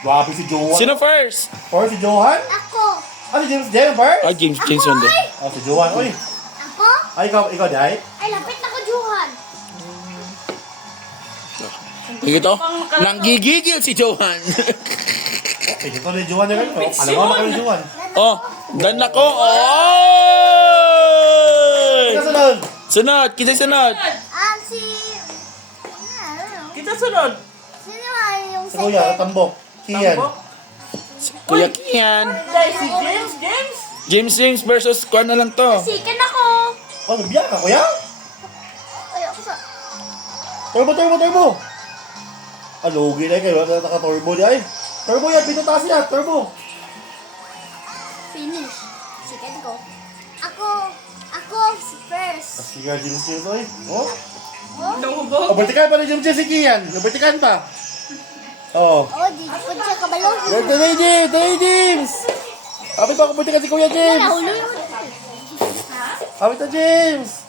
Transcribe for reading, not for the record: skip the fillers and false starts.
Grabe si Johan. Sino first? Or si Johan? Ako. Ah, si James Jen first? Ah, James yun din. Oh, si Johan. Uy. Ako? Ay, ikaw Day? Ay, lapit na ko, Johan. Ito, nanggigigil si Johan. Eh, ito na yung Johan na ganito. Alam mo na kayo Johan. Oh, dan ako. Oh! Ikaw sunod. Sunod, kisay sunod. Si... Kita sunod. Sino nga yung Si Kuya, Tambok. Kian. Kuya Kian. Dahil si James. James versus kuan na lang to. Sikan ako. Oh, nabiyak ka, Kuya? Ay, ako sa... Turbo. Alogi na kayo. Naka-turbo di ay. Turbo yan, pinutaas yan. Turbo. Finish. Sikan ko. Ako si first. Sige, James Jen ito eh. Oh. Nahubog. Oh, vertical pa rin James Jen si Kian. Vertical pa. Oh. Di ko siya kabalo. Dali, James. Kapit pa ako vertical si Kuya James. Nahulo yun. Kapit na, James.